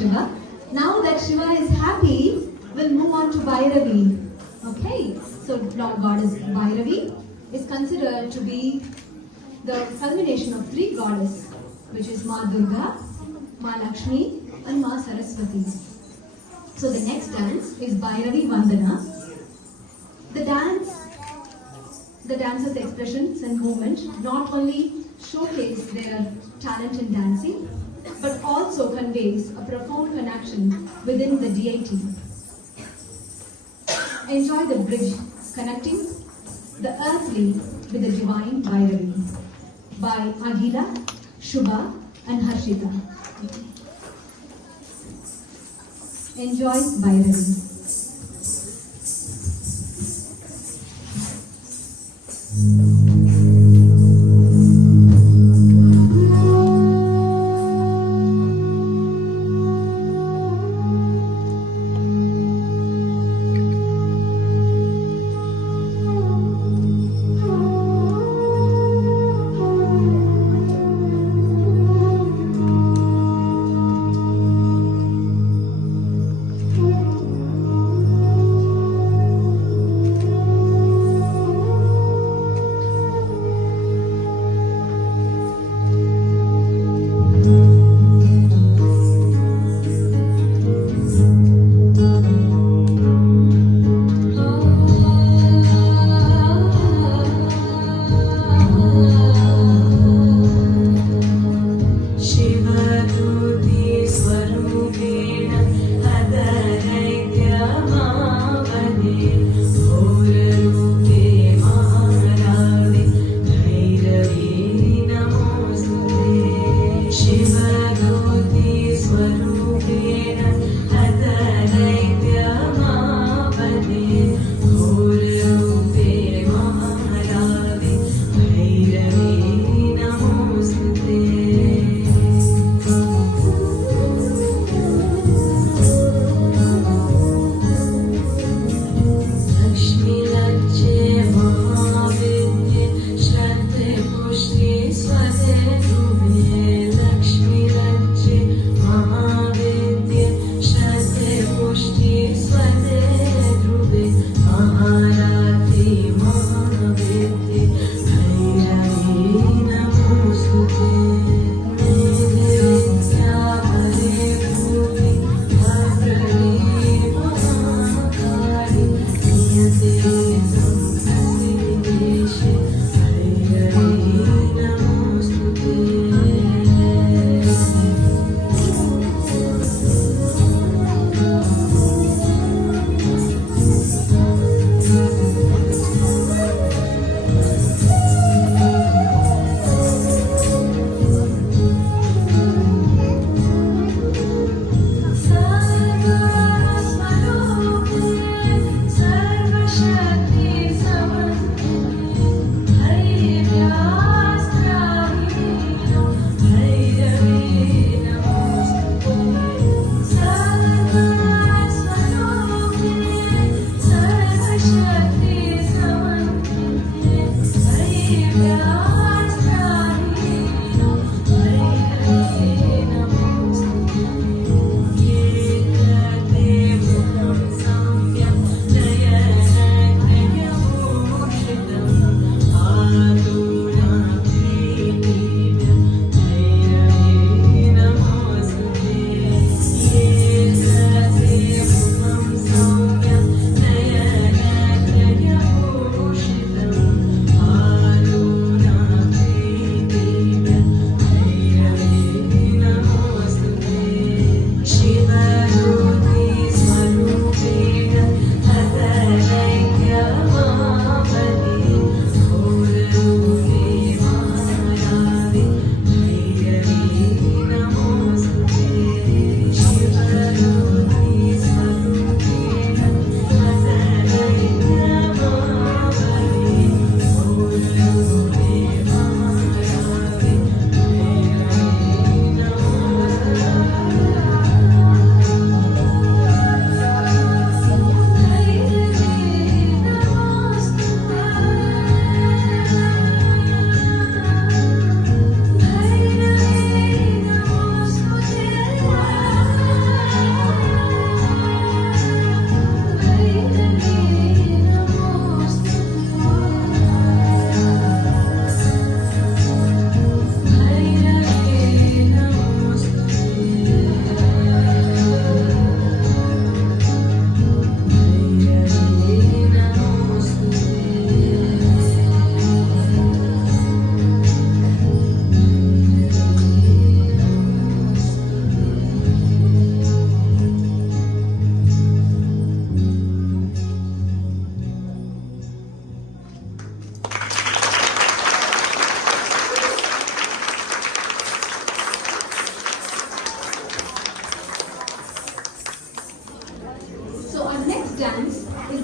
Shiva. Now that Shiva is happy, we'll move on to Bhairavi. Okay, so Lord Goddess Bhairavi is considered to be the culmination of three goddesses, which is Ma Durga, Ma Lakshmi, and Ma Saraswati. So the next dance is Bhairavi Vandana. The dancer's expressions and movement not only showcase their talent in dancing, but also conveys a profound connection within the deity. Enjoy the bridge connecting the earthly with the divine Bhairavi by Aghila, Shubha, and Harshita. Enjoy Bhairavi.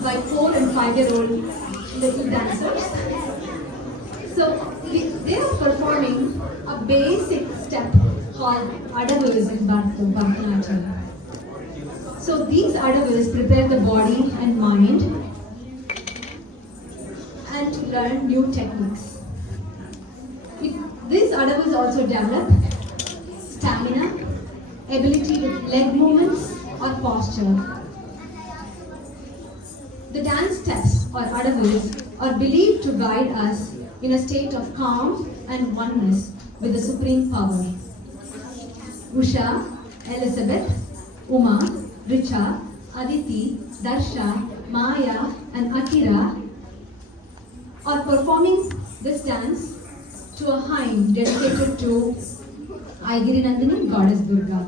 by 4 and 5-year-old little dancers. So they are performing a basic step called Adavus in Bharatanatyam. So these Adavus prepare the body and mind and learn new techniques. These Adavus also develop stamina, ability with leg movements or posture. The dance steps or Adavus are believed to guide us in a state of calm and oneness with the supreme power. Usha, Elizabeth, Uma, Richa, Aditi, Darsha, Maya and Akira are performing this dance to a hymn dedicated to Aigiri Nandini, goddess Durga.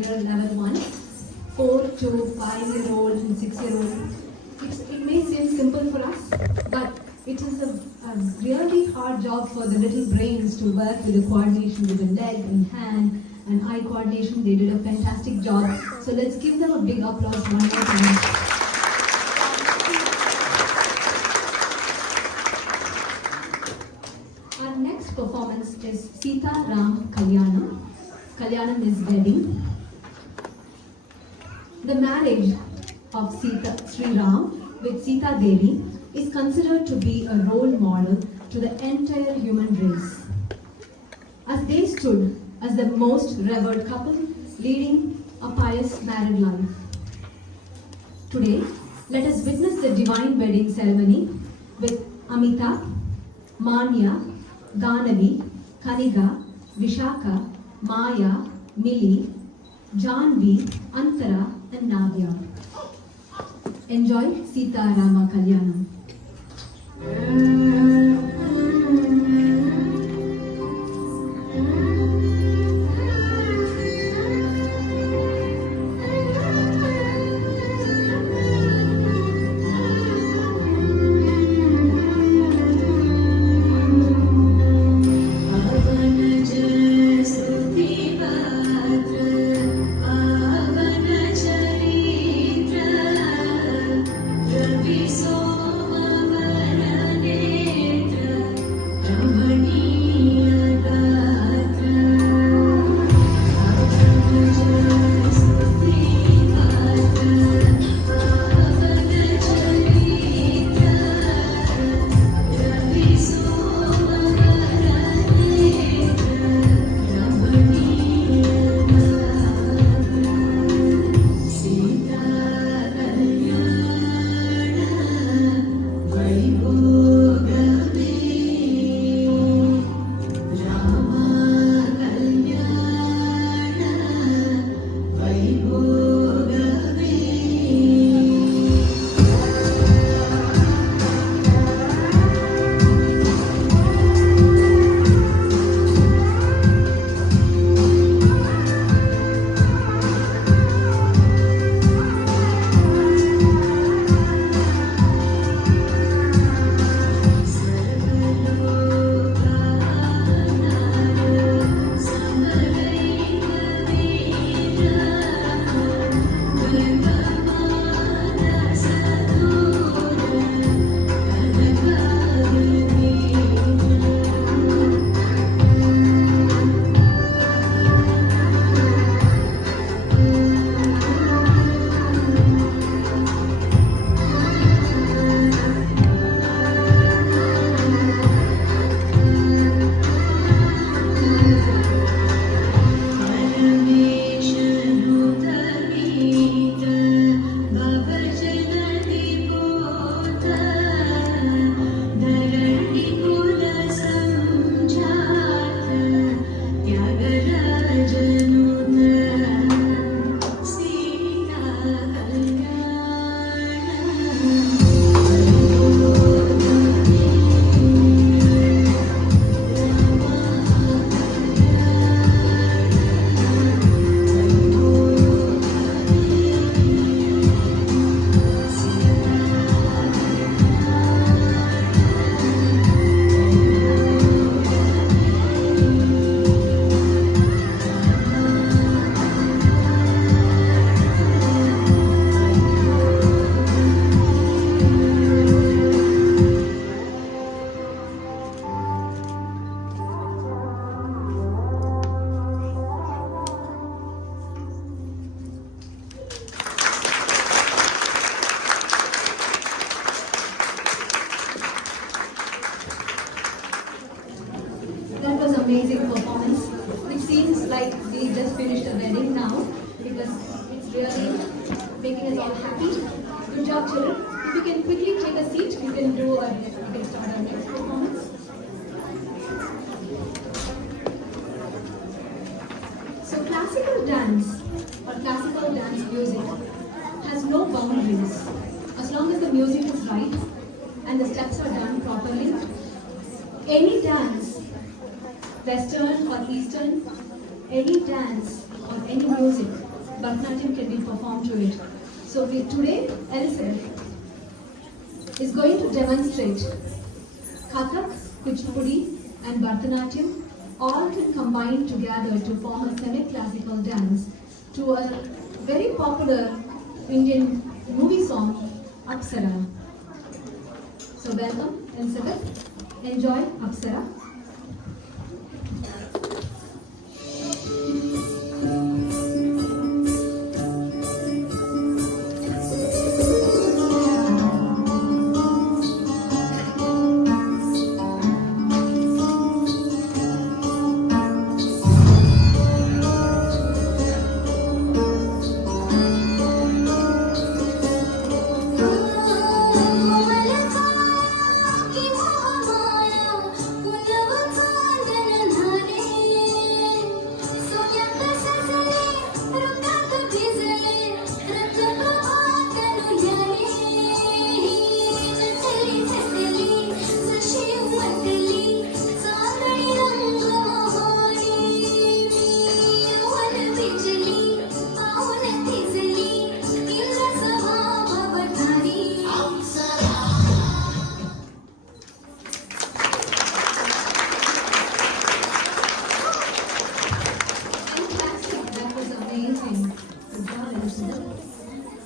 beginner level 1, 4 to 5-year-old and 6-year-old. It may seem simple for us, but it is a really hard job for the little brains to work with the coordination with the leg and hand and eye coordination. They did a fantastic job. So let's give them a big applause one more time. Our next performance is Sita Ram Kalyanam. Kalyanam is wedding. The marriage of Sri Ram with Sita Devi is considered to be a role model to the entire human race, as they stood as the most revered couple leading a pious married life. Today, let us witness the divine wedding ceremony with Amita, Manya, Danavi, Kaniga, Vishaka, Maya, Mili, Janvi, Antara and Nadia. Enjoy Sita Rama Kalyanam. Amazing performance. It seems like we just finished a wedding now because it's really making us all happy. Good job, children. If you can quickly take a seat, we can start our next performance. So classical dance or classical dance music has no boundaries. As long as the music is right and the steps are done properly, any dance, Western or Eastern, any dance or any music Bharatanatyam can be performed to it. So today, Elizabeth is going to demonstrate Kathak, Kuchipudi and Bharatanatyam all can combine together to form a semi-classical dance to a very popular Indian movie song, Apsara. So welcome, Elizabeth. Enjoy Apsara.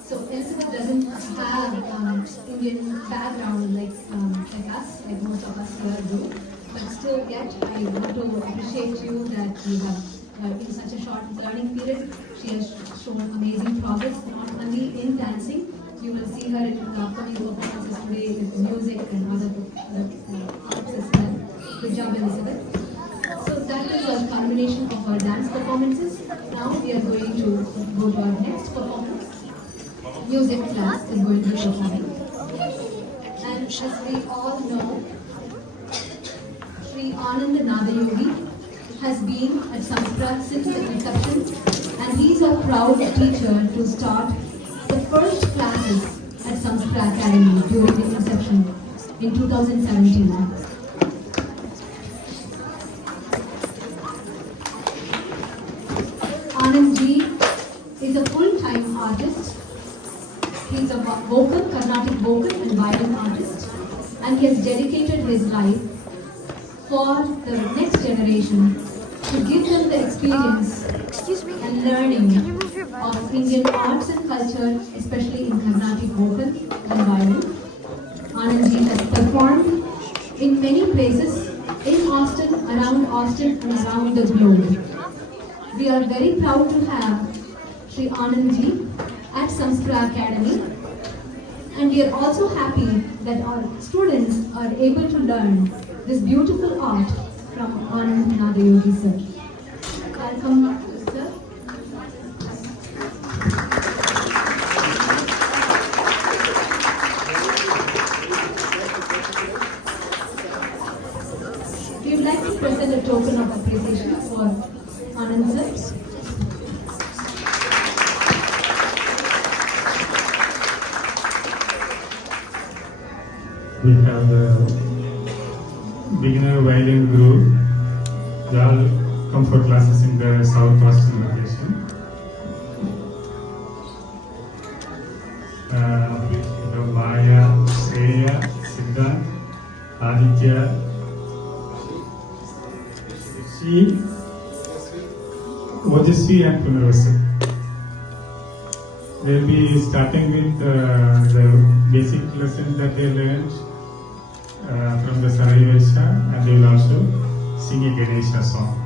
So Elizabeth doesn't have Indian background like us, like most of us here do. But still yet, I want to appreciate you that you have, in such a short learning period, she has shown amazing progress, not only in dancing. You will see her in the upcoming performances today with music and other arts as well. Good job, Elizabeth. So that is a combination of our dance performances. Now we are going to go to our next performance. Music class is going to be performing. And as we all know, Sri Anand Nadayogi has been at Samskara since its inception, and he is a proud teacher to start the first classes at Samskara Academy during its inception in 2017. Anand ji is a full-time artist. He is a Carnatic vocal and violin artist, and he has dedicated his life for the next generation to give them the experience and learning of Indian arts and culture, especially in Carnatic vocal and violin. Anand ji has performed in many places in Austin, around Austin and around the globe. We are very proud to have Sri Anand ji at Samskara Academy, and we are also happy that our students are able to learn this beautiful art from Anand Nadayogi sir. Welcome, sir. We would like to present a token of appreciation for Anand sir. We have a beginner violin group. They all come for classes in the South Austin location. We have Maya, Shreya, Siddhant, Aditya, Ojasvi and Punarvasa. We'll be starting with the basic lesson that they learned from the Sarayavesha, and they will also sing a Ganesha song.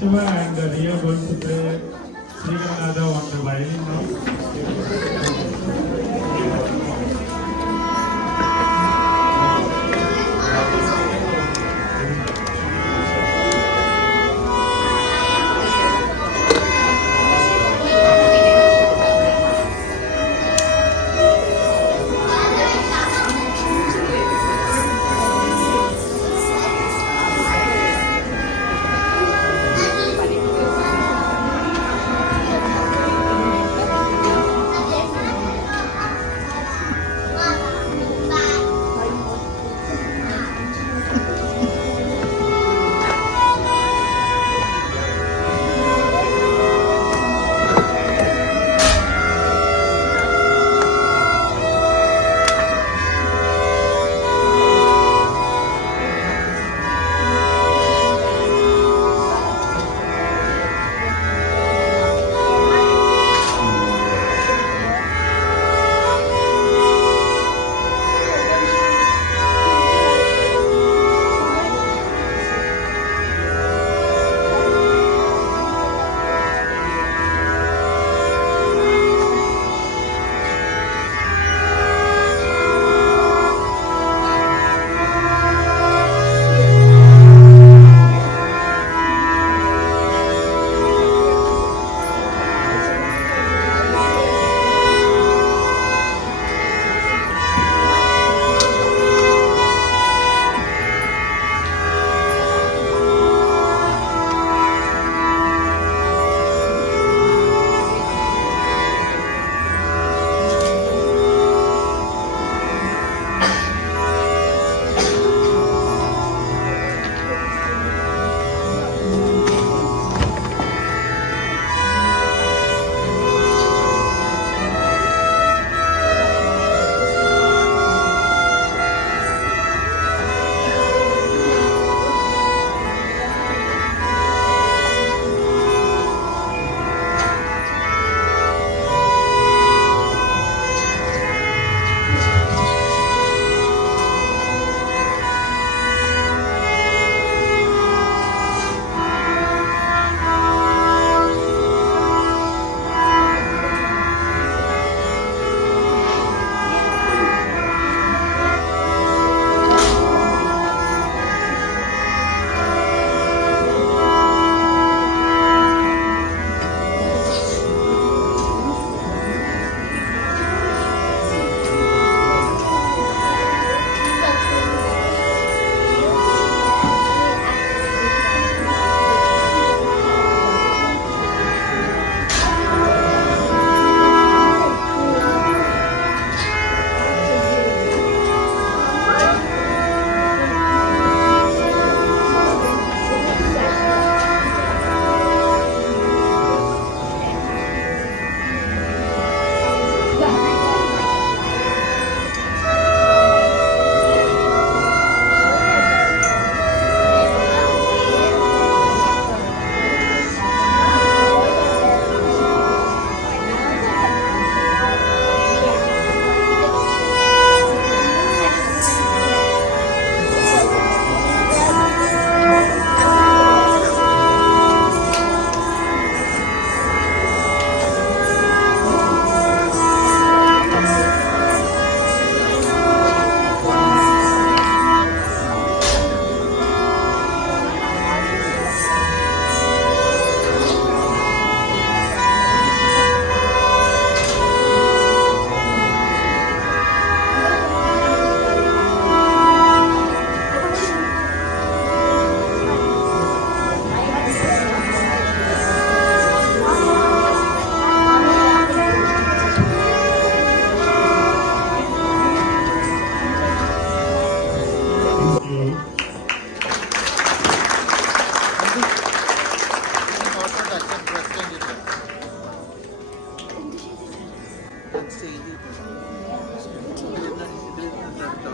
Shiva and Rio going to play Sriganada on the violin now.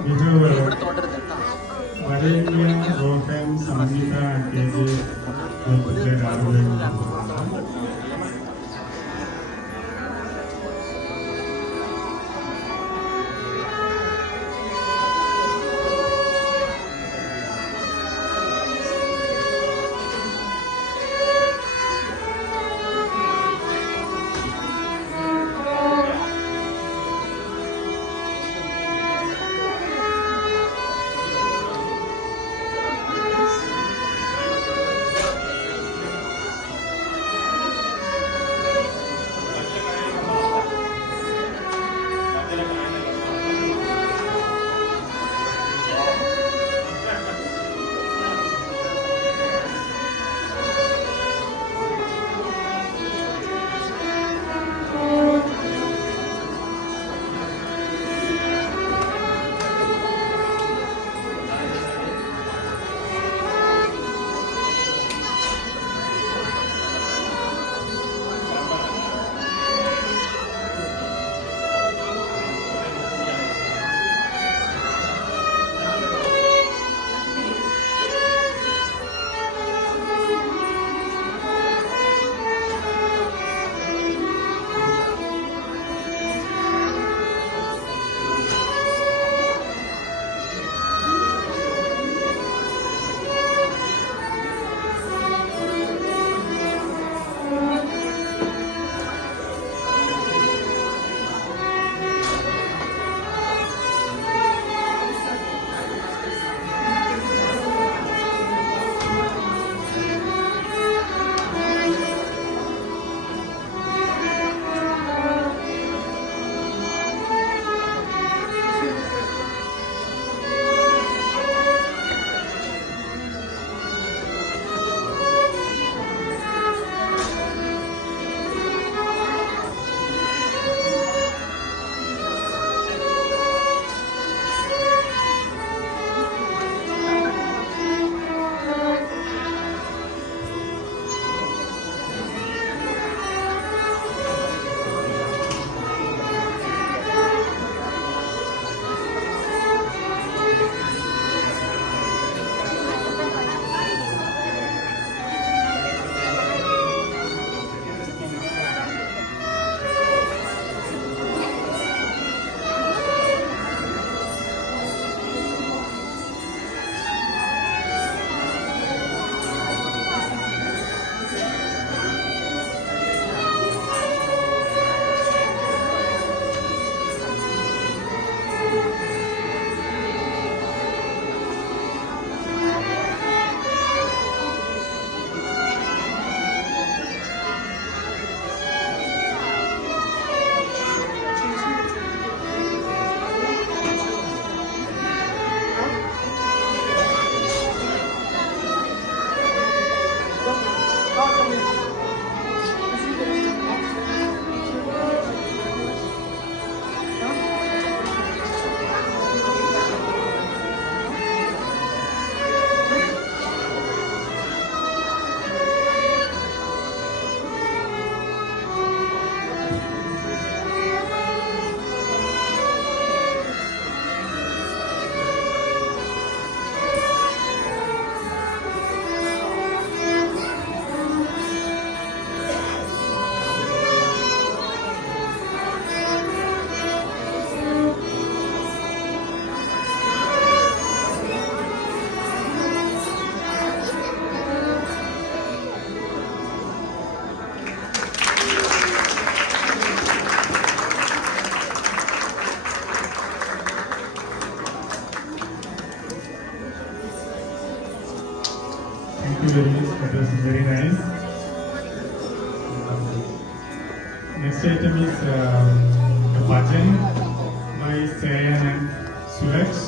We have Valeria, Rohan, Sangeeta, and KJ will prepare our please. That was very nice. Next item is the bhajan by Sayan and Suresh.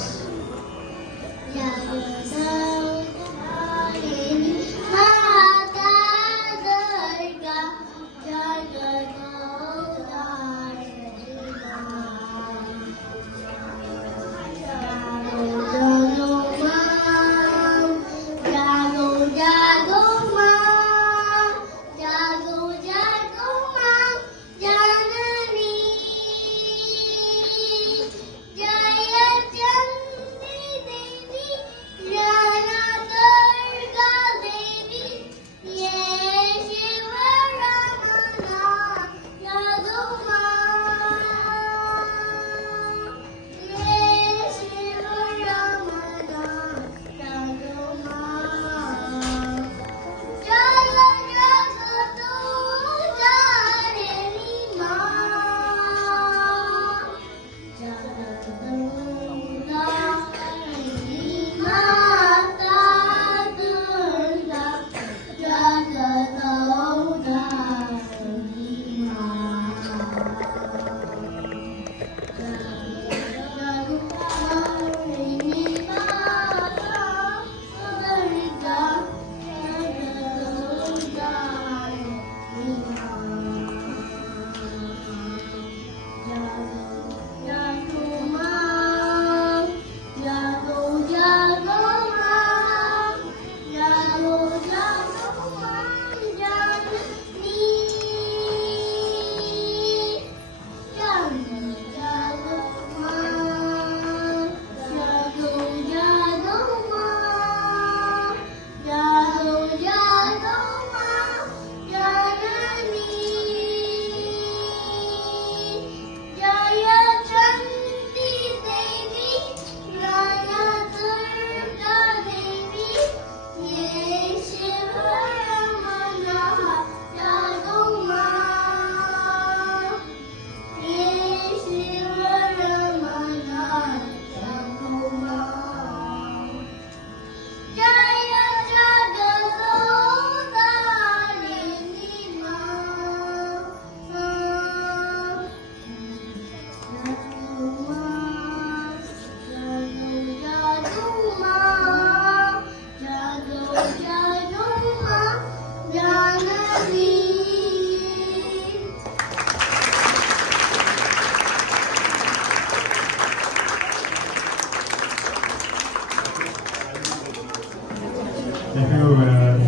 They have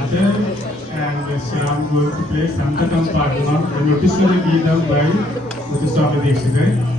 Ajay and Shyam going to play Sankatam Padma, the Notishwari Geetam by Muthuswami Dikshithar.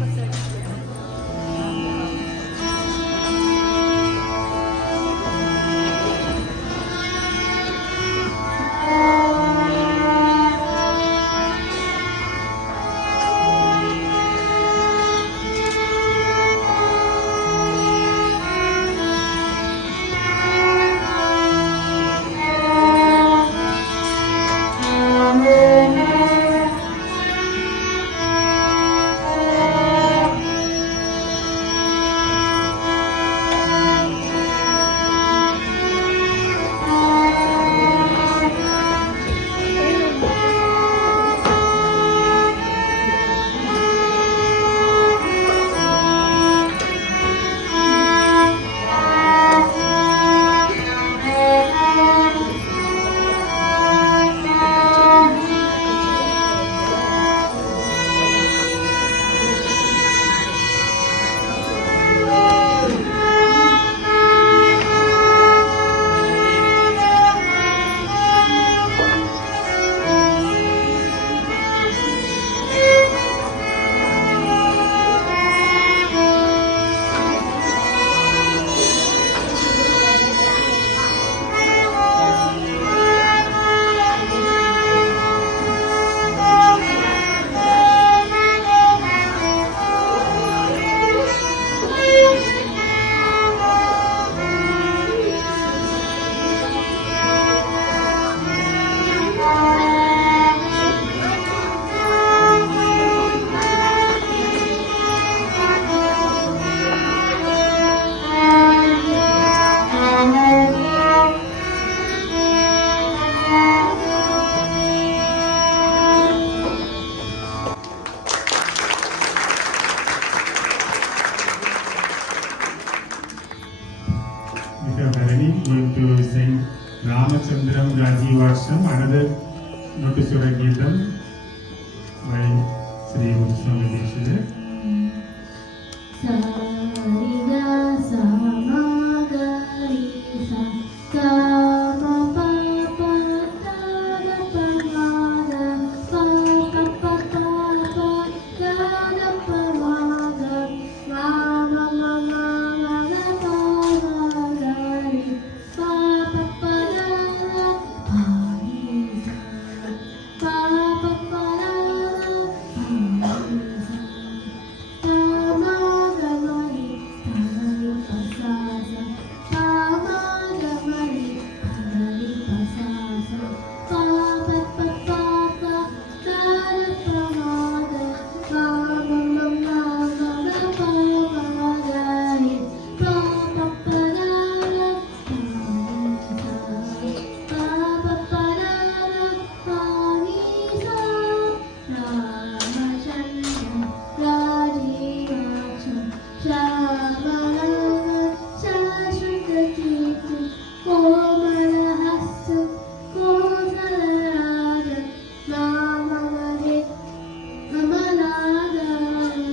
Ramachandram Rajivarsam, another Notisura Geetam by Sri Muthuswami Dikshit. Sariga samagarisa sama papa tada pamada papa papa tada pamada mama mama mama pamagari papa pada parisa papa pada parisa Pamagamari, Pagari Pasasa, Pamagamari, Pagari Pasasa, Papa Papa, Tada Pamada, Mama Mama Mama Pamagari, Papa Parada, Papa Parada, Panisa, Ramachandra. Rajivaksam Shamalala Shashwataketu Komalahasa Kosalaraja Namamade Amalagaram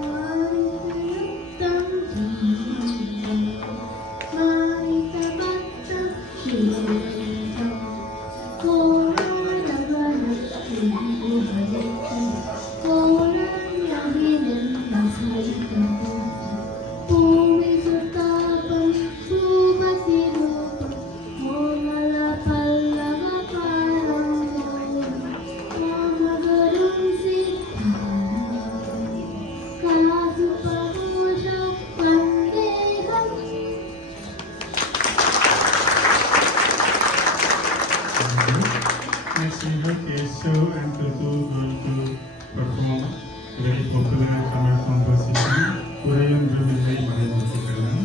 Maritam Maritabhatta Shritam Koradavana Shritam Next we have Keshav and Kritu going to perform very popular Tamil composition, Urayandru Villai Mahimuthukalam.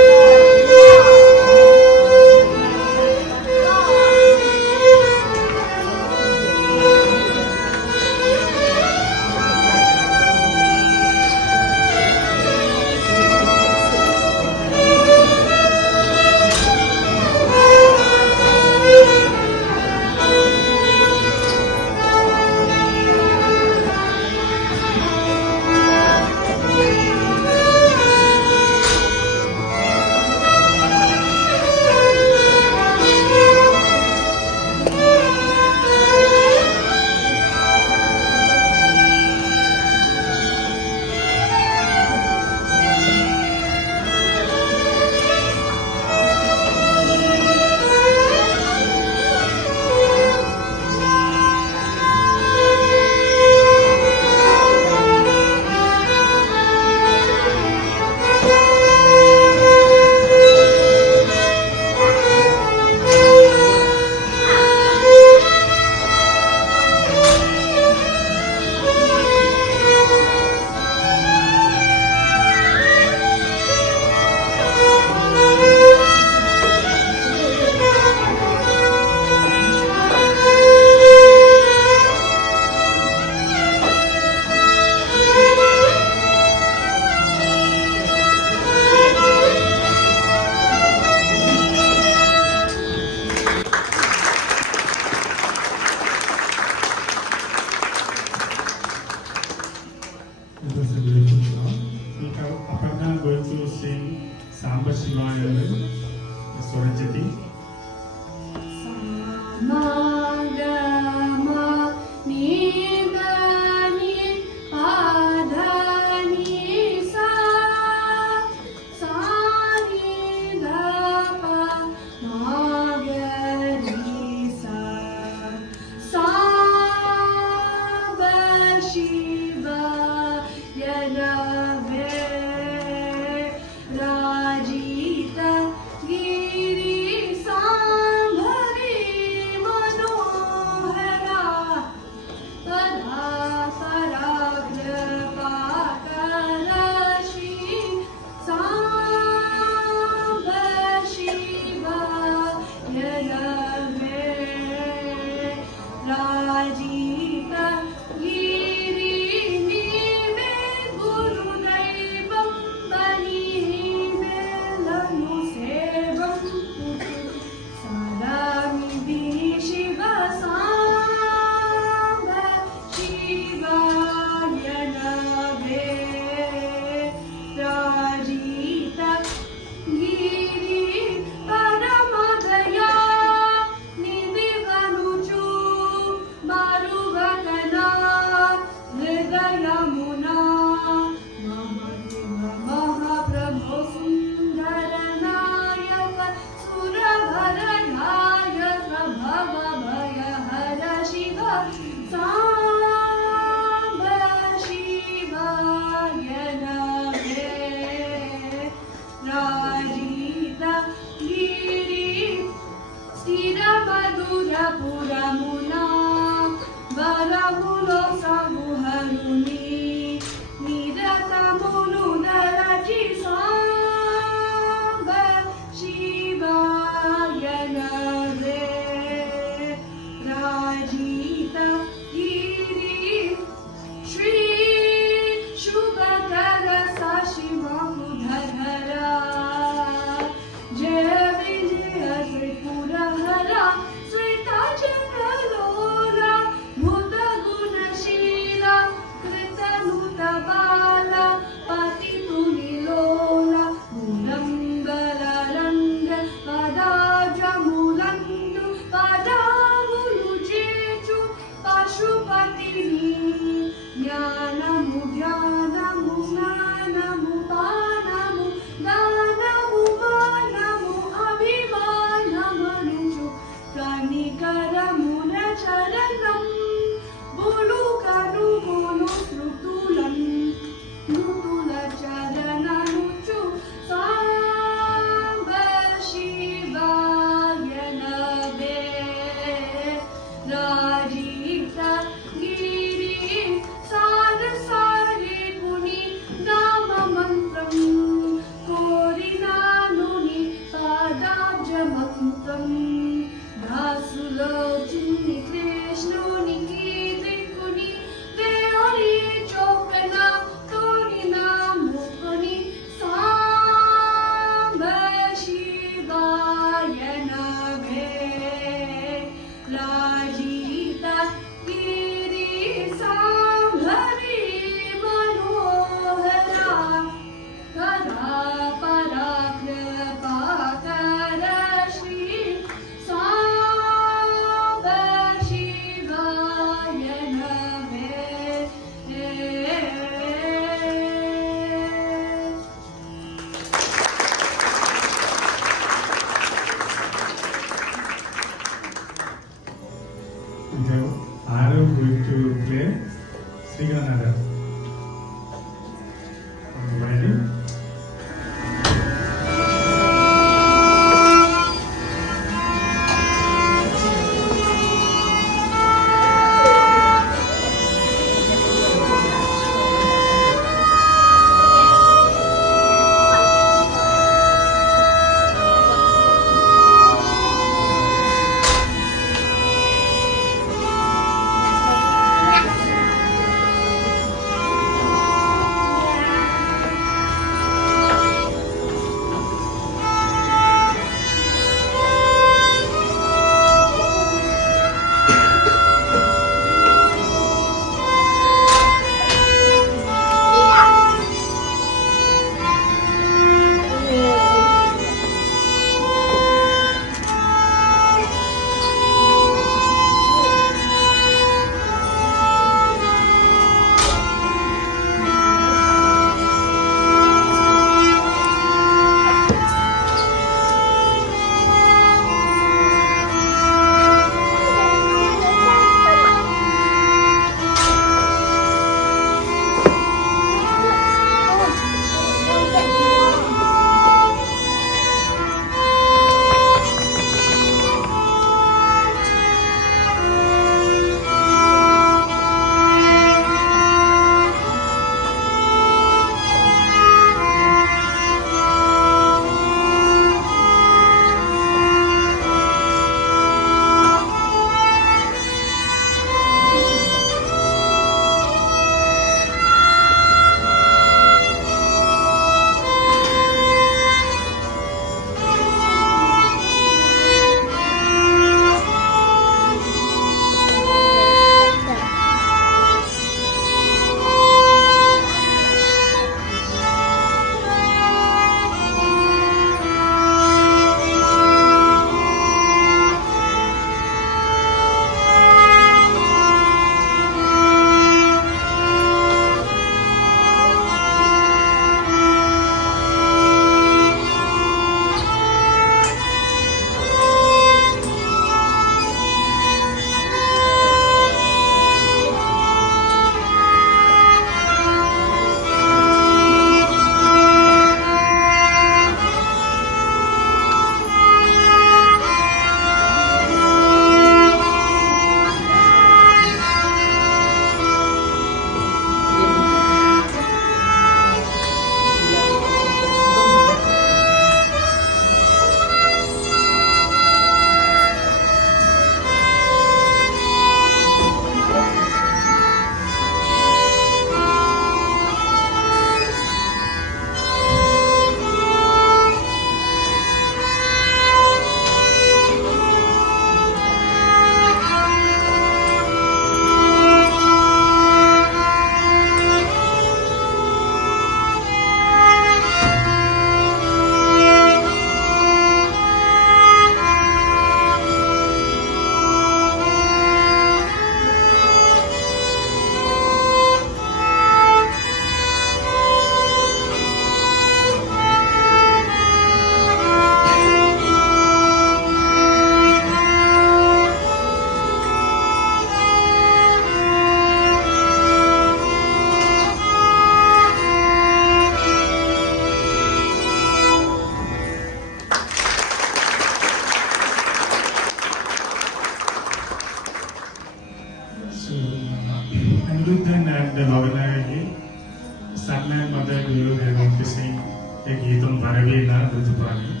गीतं भरवेन ऋतुपाणि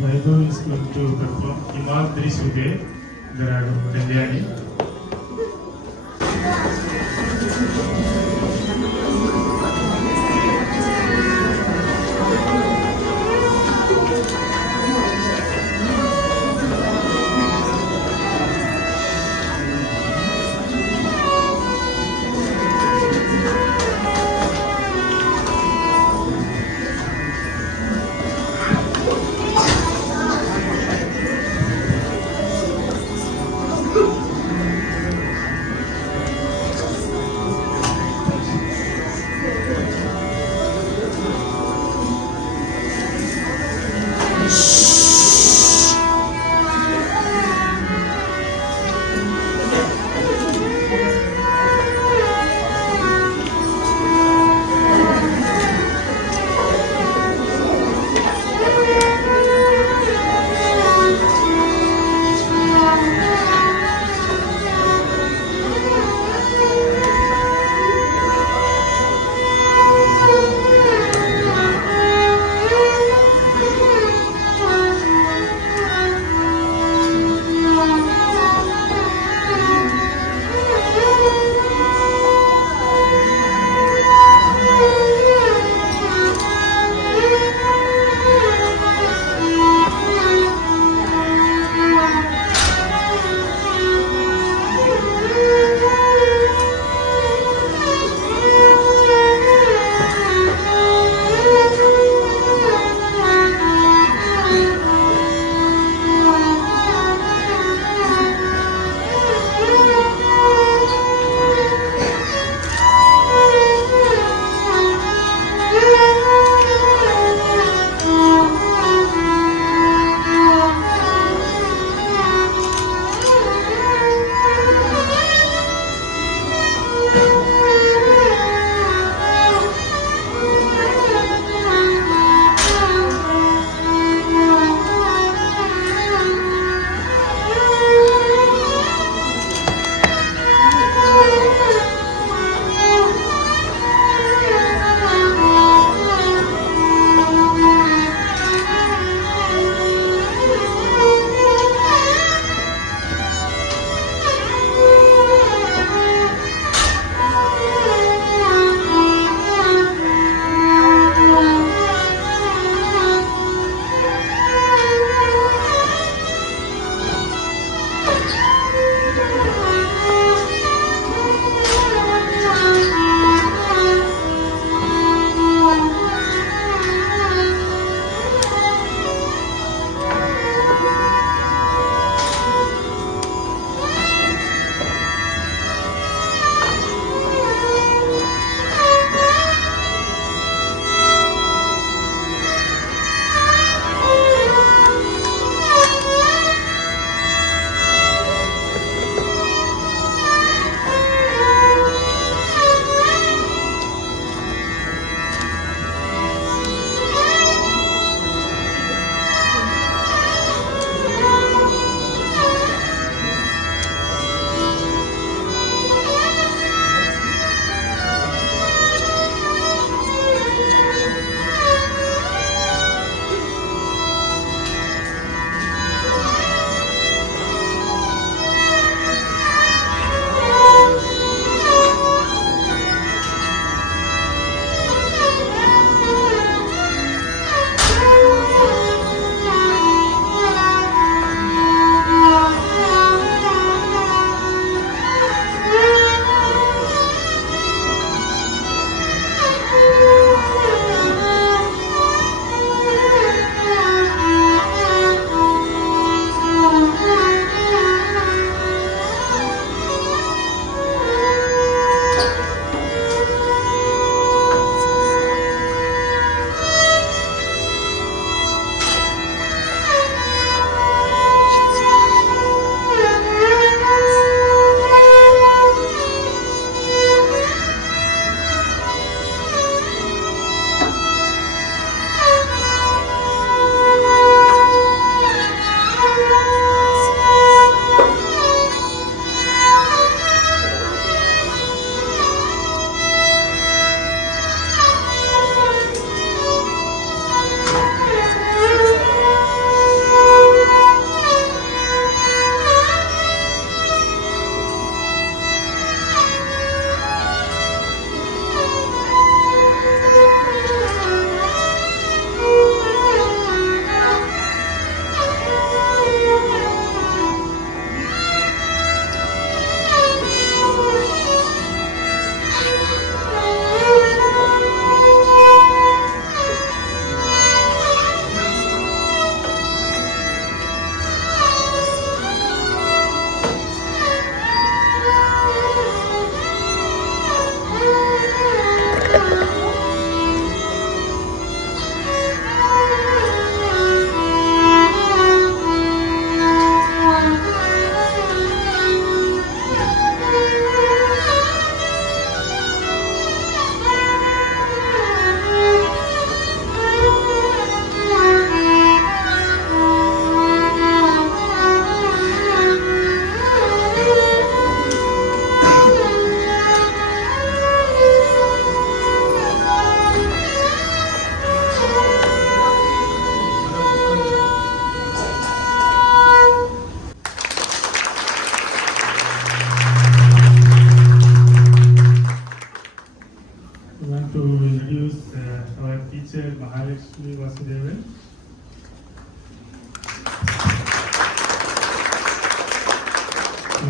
Vaibhav is going to perform Himal Trisuke, the Ragam Kalyani.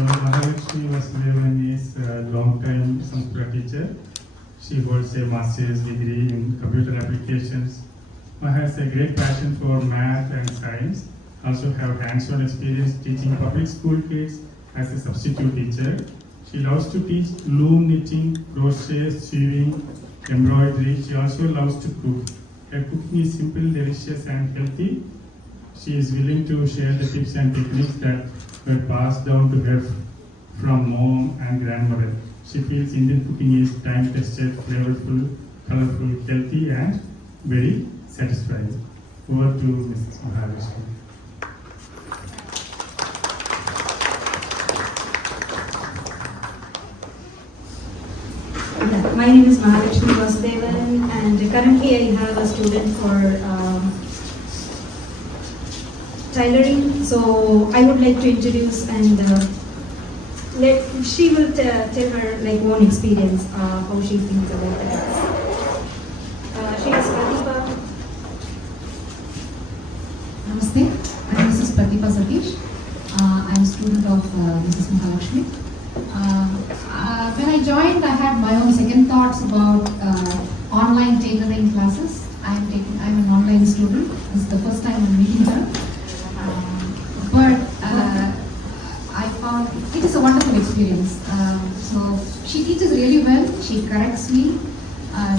Mahalakshmi Vasudevan is a long-time Sanskrit teacher. She holds a master's degree in computer applications. Maha has a great passion for math and science. Also have hands-on experience teaching public school kids as a substitute teacher. She loves to teach loom knitting, crochet, sewing, embroidery. She also loves to cook. Her cooking is simple, delicious and healthy. She is willing to share the tips and techniques that were passed down to her from mom and grandmother. She feels Indian cooking is time-tested, flavorful, colorful, healthy and very satisfying. Over to Mrs. Mahalakshmi. My name is Mahalakshmi Vasudevan, and currently I have a student for tailoring. So I would like to introduce and she will tell her like own experience how she feels about that. She is Pratibha. Namaste, I'm Mrs. Pratibha Satish. I'm a student of Mrs. Mahalakshmi. When I joined, I had my own second thoughts about online tailoring classes. I'm an online student. This is the first time I'm meeting her. But I found it is a wonderful experience. So she teaches really well. She corrects me.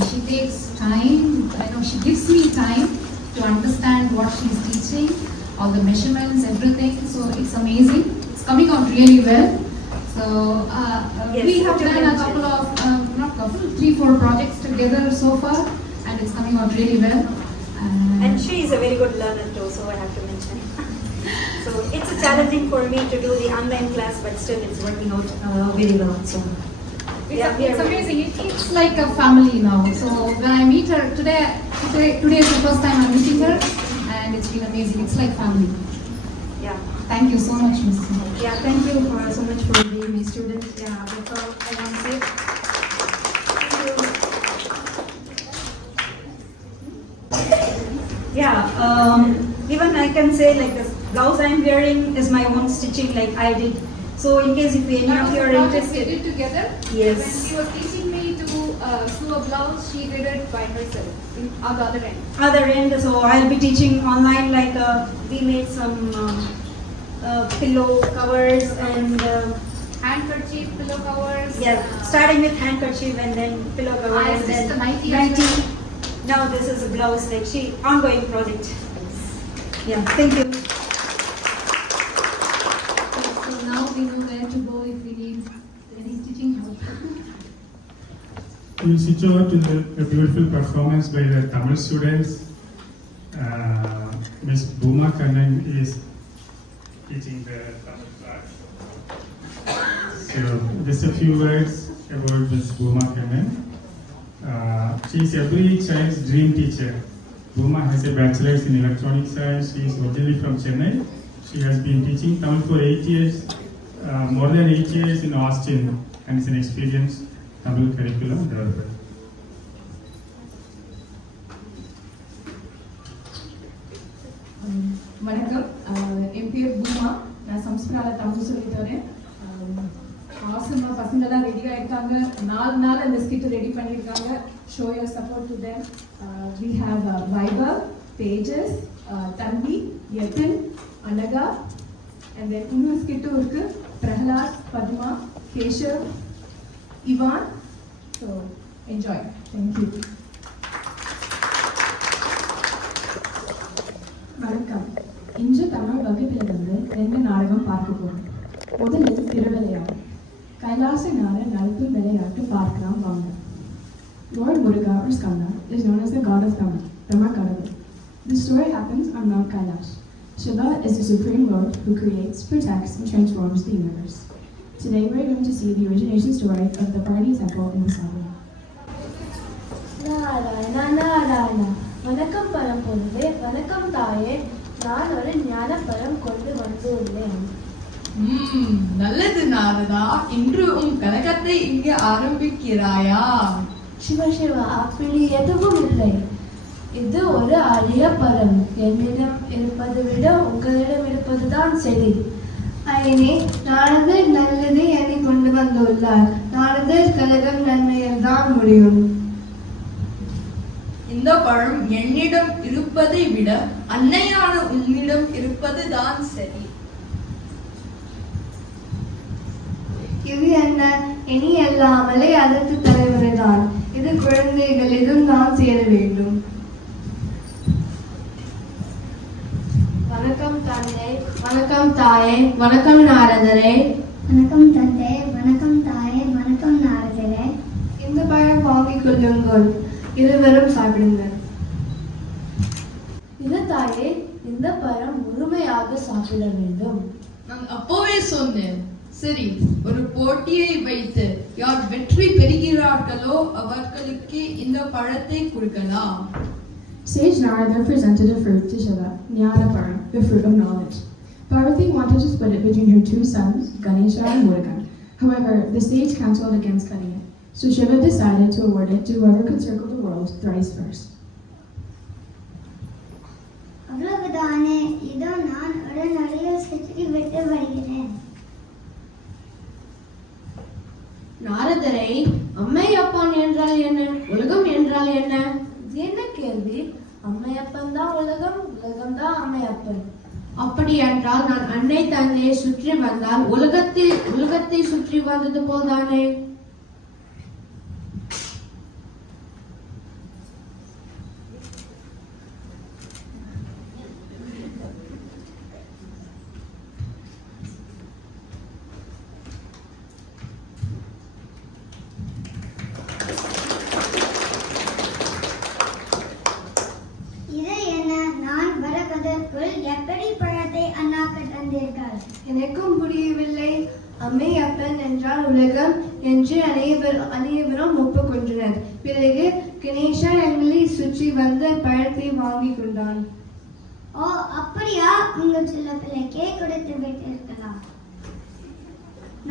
She takes time. She gives me time to understand what she's teaching, all the measurements, everything. So it's amazing. It's coming out really well. So Yes, we have done a couple of, 3-4 projects together so far, and it's coming out really well. And she is a very good learner too, so I have to mention. So it's a challenging for me to do the online class, but still it's working out very well. So It's amazing. It's like a family now. So when I meet her today is the first time I'm meeting her, and it's been amazing. It's like family. yeah. Thank you so much, Mrs. Mahalakshmi. Yeah, thank you so much for being my student. Yeah, that's all I want to say. Thank you. Yeah, even I can say like the blouse I'm wearing is my own stitching, like I did. So in case if any of you are interested, We did together. Yes. When she was teaching me to sew a blouse, she did it by herself on the other end. other end, so I'll be teaching online. Like we made some pillow covers and. Handkerchief, pillow covers. Yeah, starting with handkerchief and then pillow cover Ah, and is this then the nightie as nightie. Now this is a blouse, like ongoing project. Yeah, thank you. So now we know where to go if we need any stitching help. We'll switch over to the beautiful performance by the Tamil students. Ms. Bhuma Kannan is teaching the Tamil class. So just a few words about Ms. Bhuma Kannan. She is every child's dream teacher. Bhuma has a bachelor's in electronic science. She is originally from Chennai. She has been teaching Tamil for 8 years, more than 8 years in Austin, and is an experienced Tamil curriculum developer. வணக்கம் என் பேர் பூமா. நான் சம்ஸ்கிருதால தமிழ் சொல்லித் தரேன். ஆசமா பசங்களாம் ரெடியாக இருக்காங்க. 4 நாள் அந்த ஸ்கிட் ரெடி பண்ணியிருக்காங்க. Show your support to them. We have Vaibhav, Tejas, Tanvi, Yathan, Anagha, and then இன்னொரு ஸ்கிட்டும் இருக்கு. Prahlad, Padma, Keshav, Ivan. So enjoy. Thank you. வணக்கம். இன்று தமிழ் வகுப்பிலிருந்து 2 நாடகம் பார்க்க போகிறோம். முதலில் திருவிளையாடு. கைலாசநாதர் நடத்தும் விளையாட்டு பார்க்கலாம் வாங்க. Lord Muruga or Skanda is known as the god of Tamil, Brahmakadavai. The story happens on Mount Kailash. Shiva is the supreme lord who creates, protects, and transforms the universe. Today we're going to see the origination story of the Pardi temple in Vasavi. Narayana Narayana. வணக்கம் பரம்பொருளே, வணக்கம் தாயே. நான் ஒரு ஞான பரம் கொண்டு வந்துள்ளேன். நல்லது நாரதா, இன்று உன் கலகத்தை இங்கே ஆரம்பிக்கிறாயா? சிவ சிவா, அப்படி எதுவும் இல்லை. இது ஒரு அரிய பரம். என்னிடம் இருப்பதை விட உங்களிடம் இருப்பதுதான் சரி. I தாயினே, நாரதர் நல்லதை என்னை கொண்டு வந்துள்ளார். நாரதர் கழகம் நன்மையில் தான் முடியும். இந்த பழம் என்னிடம் இருப்பதை விட அன்னையான உன்னிடம் இருப்பது தான் சரி. இது என்ன? இனி அல்லாமலே அதற்கு தலைவர்தான். இது குழந்தைகளிடம் தான் சேர வேண்டும். வணக்கம் தந்தை, வணக்கம் தாயே, வணக்கம் நாரதரே. வணக்கம் தந்தை, வணக்கம் தாயே, வணக்கம் நாரதரே. இந்த பழம் வாங்கிக் கொள்ளுங்கள், இருவரும் சாப்பிடுங்கள். இது தாயே, இந்த பழம் முழுமையாக சாப்பிட வேண்டும். நான் அப்போவே சொன்னேன். சரி, ஒரு போட்டியை வைத்து யார் வெற்றி பெறுகிறார்களோ அவர்களுக்கு இந்த பழத்தை கொடுக்கலாம். Sage Narada presented a fruit to Shiva, Jnanaparam, the fruit of knowledge. Parvati wanted to split it between her two sons, Ganesha and Murugan. However, the sage counseled against cutting it, so Shiva decided to award it to whoever could circle the world thrice first. அவ்வளவுதானே, இதோ நான் உடனடியே சுற்றி விட்டு வருகிறேன். நாரதரை, அம்மையப்பன் என்றால் என்ன, உலகம் என்றால் என்ன? இது என்ன கேள்வி? அம்மையப்பன் தான் உலகம், உலகம் தான் அம்மையப்பன். அப்படி என்றால் நான் அன்னை தந்தையை சுற்றி வந்தால் உலகத்தை சுற்றி வந்தது போல்தானே? இது என்ன? நான் வருவதற்குள் எப்படி பழத்தை அண்ணாக்கு தந்தீர்கள்? எனக்கும் புரியவில்லை. அம்மையப்பன் என்றால் உலகம் என்று அனைவரும் ஒப்புக்கொண்டனர். பிறகு கணேசா எங்களை சுற்றி வந்து பழத்தை வாங்கி கொண்டான். ஓ, அப்படியா? உங்கள் சில பிள்ளைக்கே கொடுத்து விட்டிருக்கலாம்.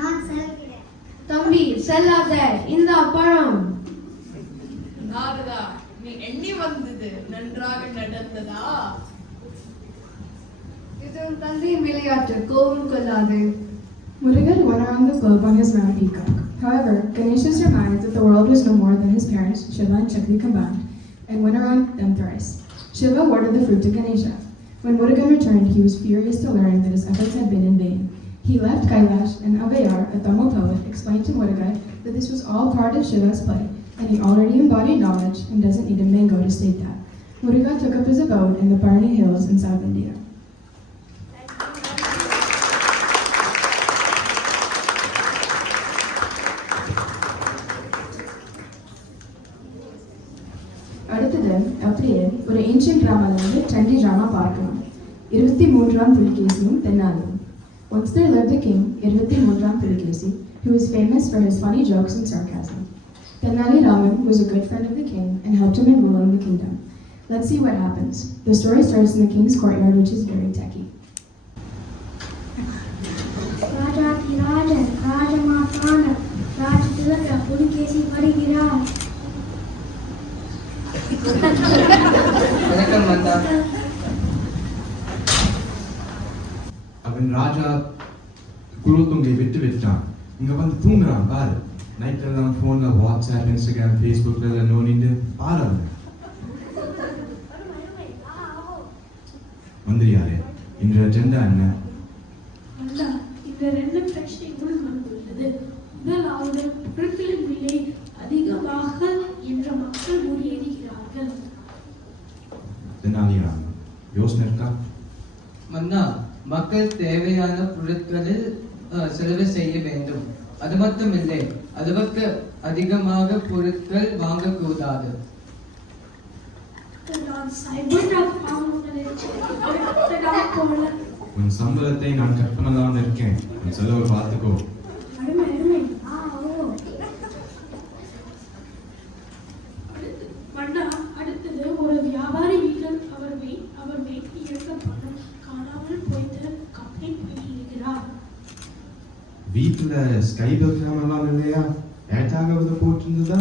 நான் செல்கிறேன். தம்பி செல்லாத, இந்த பழம். நாரதா, நீ எண்ணி வந்தது நன்றாக நடந்ததா? இது உன் தந்தையின் விளையாட்டு, கோபம் கொள்ளாது. Murugan went around the globe on his round peacock. However, Ganesha surmised that the world was no more than his parents, Shiva and Shakti combined, and went around them thrice. Shiva awarded the fruit to Ganesha. When Murugan returned, he was furious to learn that his efforts had been in vain. He left Kailash, and Avayar, a Tamil poet, explained to Murugan that this was all part of Shiva's play, and he already embodied knowledge and doesn't need a mango to state that. Murugan took up his abode in the Parni Hills in South India. அடுத்தது அப்படியே ஒரு ancient ட்ராமாலேருந்து trendy drama பார்க்கலாம். 23ஆம் புலிகேசியும் தென்னாலியும். Once there lived a king, 23ஆம் Pulikesi, who was famous for his funny jokes and sarcasm. Tenali Raman was a good friend of the king and helped him in ruling the kingdom. Let's see what happens. The story starts in the king's courtyard, which is very techy. ராஜாதிராஜன், ராஜமாதான, ராஜதிலக புலிகேசி வருகிறார். வணக்கம் மாதா. அவன் ராஜா குலோத்துங்கை விட்டு விட்டான். இங்க வந்து தூங்குறான் பாரு. Night எல்லாம் போன்ல வாட்ஸ்அப், இன்ஸ்டாகிராம், ஃபேஸ்புக்ல எல்லாம் நோண்டிட்டு பாரு. மந்திரியாரே, இன்று அஜெண்டா என்ன? இந்த ரெண்டு பிரச்சனைகள் வந்துள்ளது. முதலாவது, பொருட்களின் விலை அதிகமாக என்ற மக்கள் முறியடிக்கிறார்கள். தெனாலிராமன், யோசனை இருக்கா? மன்னா, மக்கள் தேவையான பொருட்களில் செலவு செய்ய வேண்டும். அது மட்டுமில்லை, அளவுக்கு அதிகமாக பொருட்கள் வாங்கக்கூடாது. நான் சைபர் டாக் போல உன் சம்பளத்தை நான் கட் பண்ணலாம் இருக்கேன். உன் செலவை பார்த்துக்கோ. அருமை அருமை. மன்னா, அடுத்தது ஒரு வியாபாரி வீட்டில் அவர் வீட்டு இருக்க பணம் காணாமல் போய்த்து கம்ப்ளைண்ட் பண்ணியிருக்கிறார். வீட்டுல ஸ்கைப் எல்லாம் இல்லையா? ஏட்டாக போட்டிருந்ததா?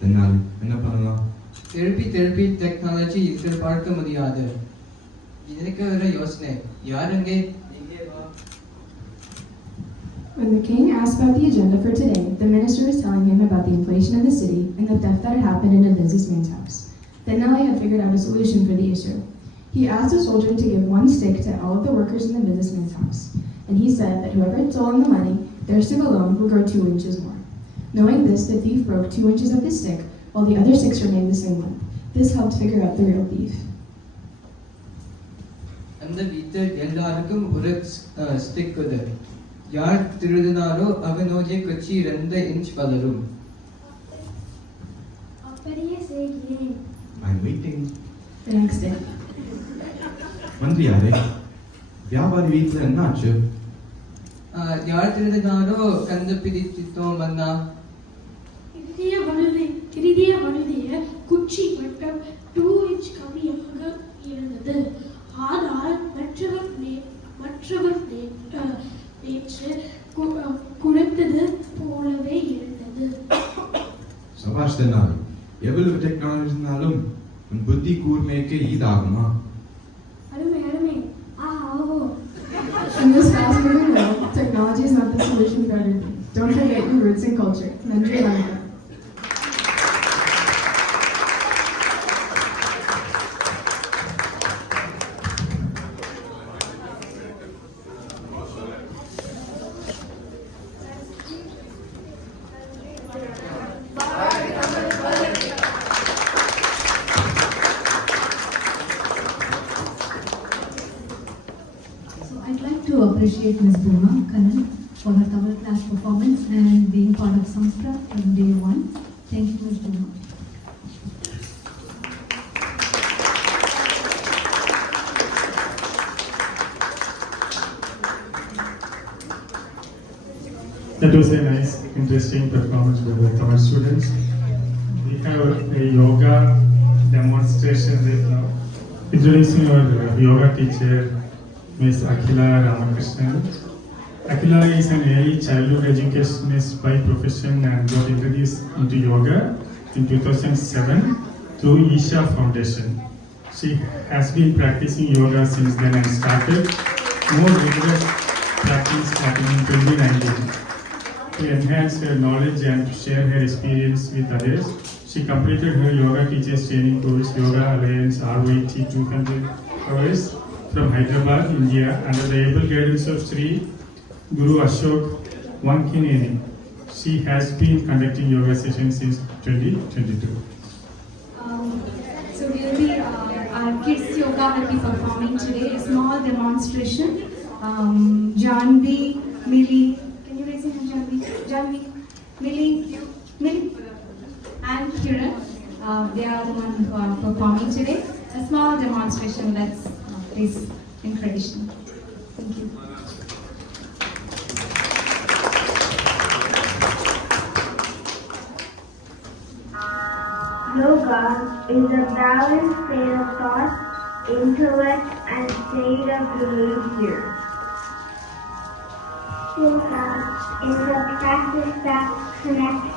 தென்னால் என்ன பண்ணலாம்? திருப்பி டெக்னாலஜி எதிர்பார்க்க முடியாது. எனக்கு ஒரு யோசனை. யாருங்க? When the king asked about the agenda for today, the minister was telling him about the inflation of the city and the theft that had happened in a businessman's house. Then Nelly had figured out a solution for the issue. He asked a soldier to give one stick to all of the workers in the businessman's house, and he said that whoever had stolen the money, their stick alone would grow 2 inches more. Knowing this, the thief broke 2 inches of his stick, while the other 6 remained the same length. This helped figure out the real thief. அந்த வீட்டில் எல்லாருக்கும் ஒரு stick உண்டு. யார் திருடினாரோ அவனுடைய குச்சி 2 inch வளரும். அப்படியே செய்கிறேன். I'm waiting. The next day. மந்திரியாரே, வியாபாரி வீட்டில் என்னாச்சு? யார் திருடினாரோ கண்டுபிடிச்சிட்டோம் மன்னா. திருடிய வழுதிய குச்சி மட்டும் 2 இன்ச் கம்மியாக இருந்தது. ஆனால் மற்றவர் நேற்று குறைத்தது போலவே இருந்தது. சபாஷ் தென்னாலி, எவ்வளவு டெக்னாலஜி இருந்தாலும் உன் புத்தி கூர்மைக்கு ஈடாகுமா? அருமை. ஆஹோ. In this fast-moving world, technology is not the solution for everything. Don't forget your roots and culture. Nandri Lanka. So I'd like to appreciate Ms. Bhuma Kannan for her Tamil class performance and being part of Samskra from day one. Thank you, Ms. Bhuma. That was a nice, interesting performance by the Tamil students. We have a yoga demonstration right now. Introducing our yoga teacher, Ms. Akhila Ramakrishnan. Akhila is an early childhood educationist by profession and got introduced into yoga in 2007 through Isha Foundation. She has been practicing yoga since then and started more rigorous practice starting in 2019. To enhance her knowledge and to share her experience with others, she completed her yoga teachers training course, Yoga Alliance RYT 200 hours from Hyderabad, India, under the able guidance of Sri Guru Ashok Wankineni. She has been conducting yoga sessions since 2022. So really, our kids yoga will be performing today. A small demonstration. Janvi, Millie, can you raise your hand, Janvi, Millie, and Kiran. They are the ones who are performing today. A small demonstration that's is in tradition. Thank you. Yoga is a balanced state of thought, intellect, and state of behavior. Yoga is a practice that connects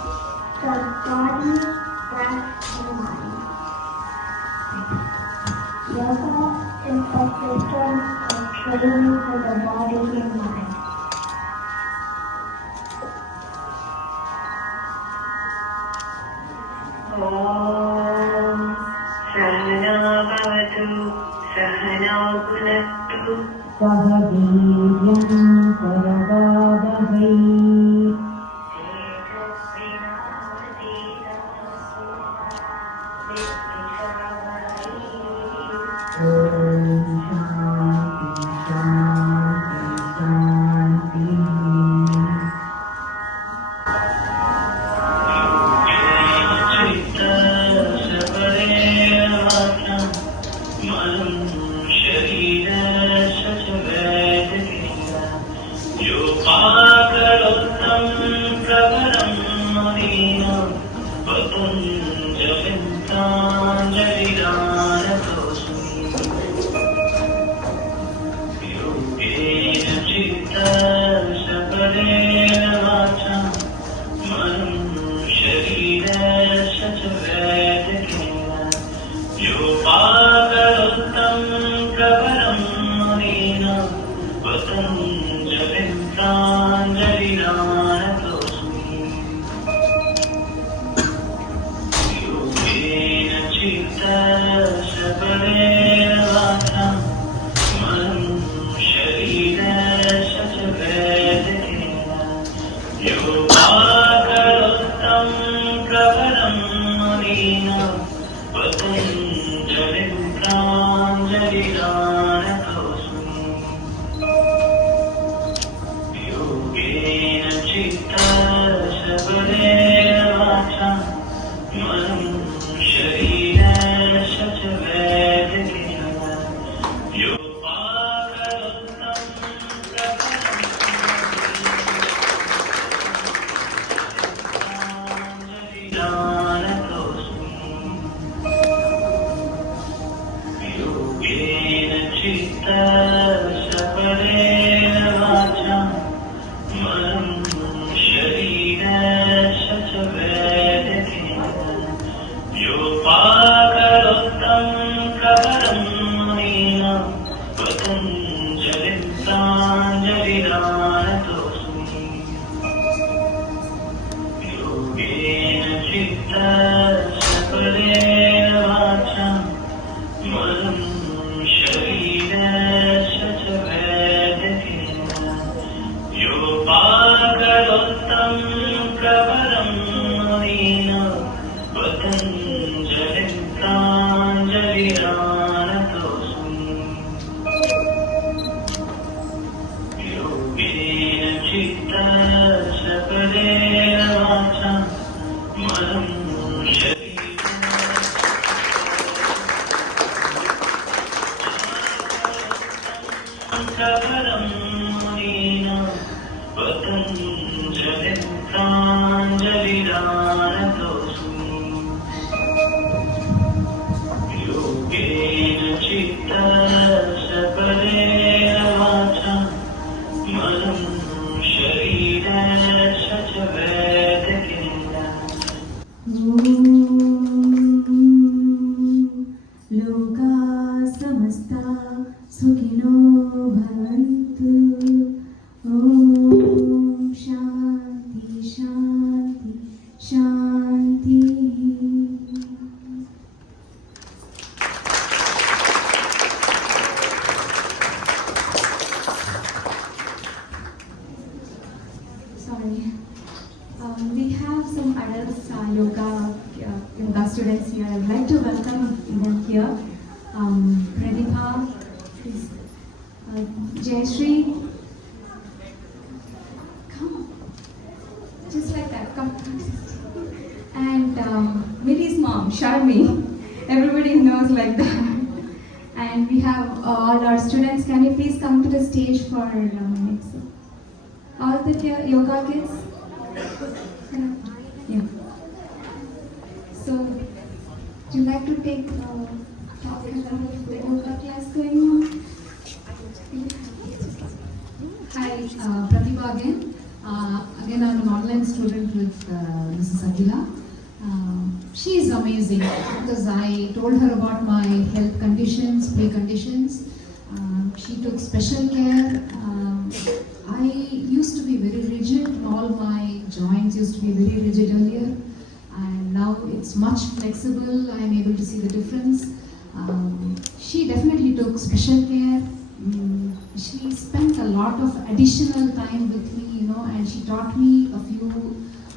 the body, breath, and mind. Yoga is a system of training for the body and mind. ॐ सहना भवतु सहनौ भुनक्तु सह वीर्यं करवावहै ॐ शान्ति शान्ति शान्तिः Patanjali Sabaram Munina Patanjalitanjalidanadosu Yogena Chitta Saparena Vacha Manam Sharira Sachavedakinda लोका समस्ता सुखिनो भवन्तु ॐ शान्ति शान्ति शान्ति Sorry. We have some adults yoga students here. I would like to welcome them here. Pradipha, please. Jayashree, come. Just like that, come. And Millie's mom, Sharmi. Everybody knows like that. And we have all our students. Can you please come to the stage for next? All the yoga kids? Yeah. So, would you like to take talk about the yoga class going on? Hi, Pratibha again. Again, I'm an online student with Mrs. Aguila. She is amazing because I told her about my health conditions, preconditions. She took special care. I used to be very rigid. All my joints used to be very rigid earlier. And now it's much flexible. I'm able to see the difference. She definitely took special care. She spent a lot of additional time with me, and she taught me a few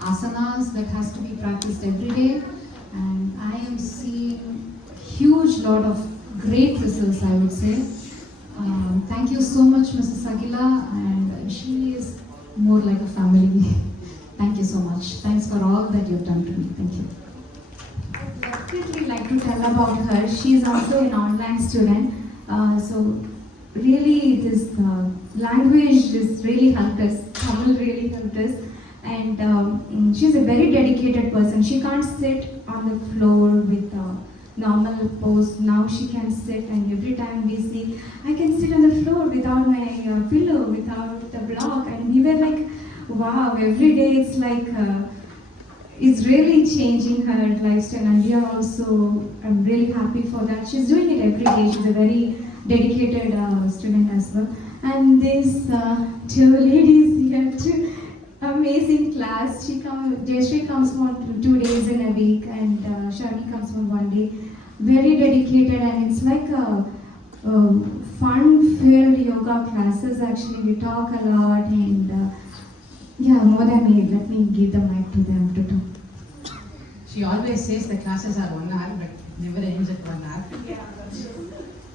asanas that has to be practiced every day. And I am seeing huge lot of great results, I would say. Thank you so much, Mrs. Aguila, and she is more like a family. Thank you so much. Thanks for all that you've done to me. Thank you. I'd definitely like to tell about her. She is also an online student. So really this language just really helped us. Tamil really helped us. And she's a very dedicated person. She can't sit on the floor with normal pose. Now she can sit, and every time we see, I can sit on the floor without my pillow, without the block. And we were like, wow, every day it's like, it's really changing her lifestyle. And we are also, I'm really happy for that. She's doing it every day. She's a very dedicated student as well. And these two ladies here too. Amazing class. Jayashree comes for 2 days in a week, and Sharmi comes for 1 day. Very dedicated, and it's like a fun-filled yoga classes. Actually, we talk a lot, and yeah, more than me. Let me give the mic to them to talk. She always says the classes are 1 hour, but never ends at 1 hour.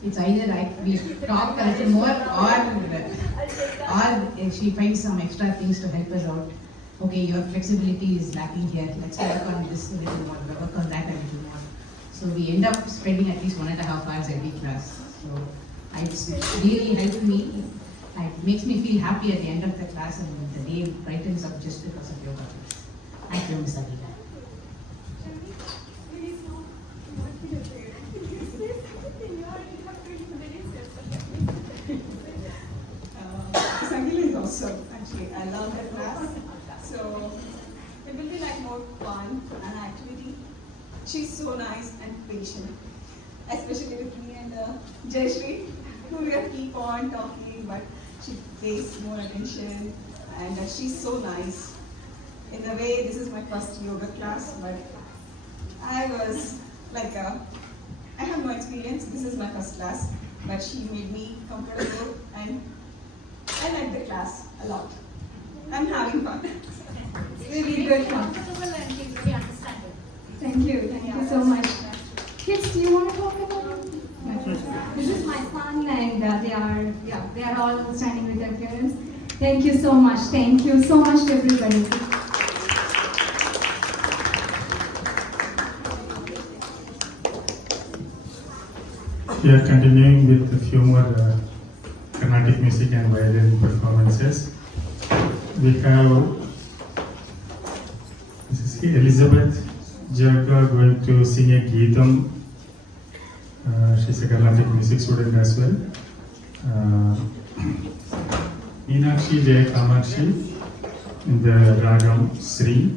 It's either we talk a little more, or she finds some extra things to help us out. Okay, your flexibility is lacking here. Let's work on this a little more, work on that a little more. So we end up spending at least 1.5 hours every class. So it's really helped me. It makes me feel happy at the end of the class, and the day brightens up just because of yoga class. Thank you, Ms. Aguila. Sangila is awesome, actually. I love her class. So it will be like more fun and activity. She's so nice and patient, especially with me and Jayashree, who will keep on talking, but she pays more attention, and she's so nice. In a way, this is my first yoga class, but I was like, I have no experience. This is my first class, but she made me comfortable, and I like the class a lot. I'm having fun. It's really good fun. Thank you so much. Kids, do you want to talk about it? This is my son, and they are all standing with their parents. Thank you so much. Thank you so much to everybody. We are continuing with a few more Karnataka Carnatic music and violin performances. We have Mrs. Elizabeth Jerka going to sing a Geetam. She's a Carnatic music student as well. Meenakshi Jaya Kamakshi in the Ragam Sri.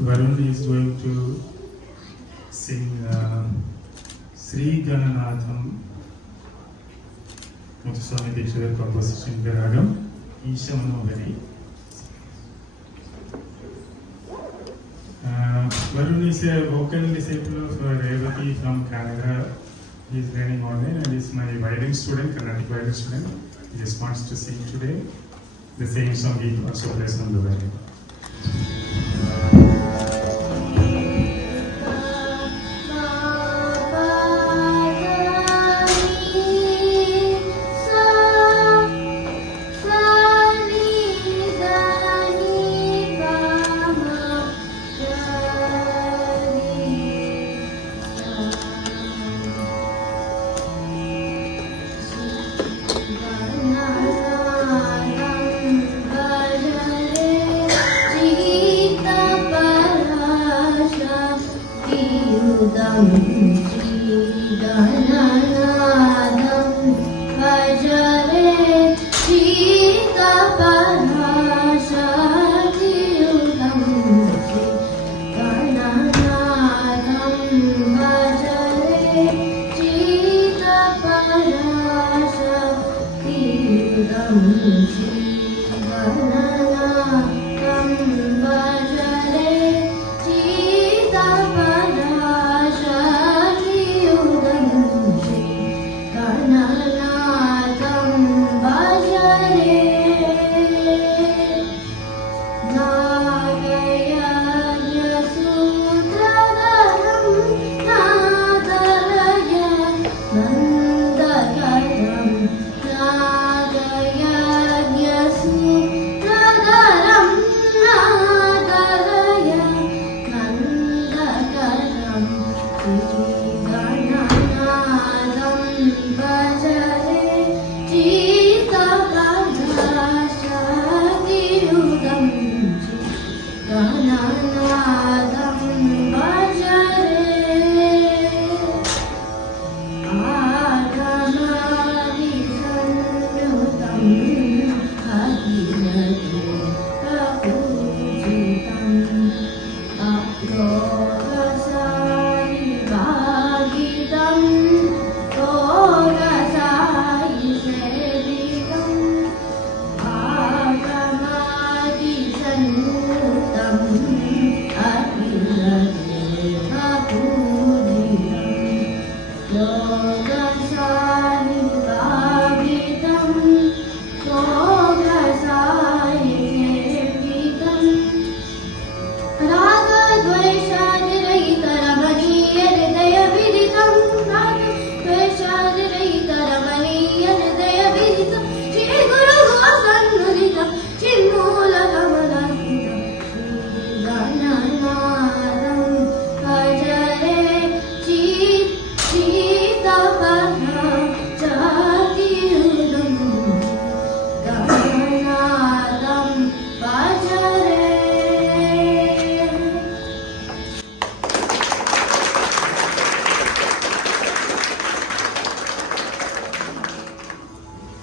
Varun is going to sing Sri Gananatham Muthuswami Dikshit's composition Viragam Isha Manohari. Varun is a vocal disciple of Revati from Canada. He is learning online and is my violin student, Carnatic violin student. He just wants to sing today. The same song he also plays on the violin.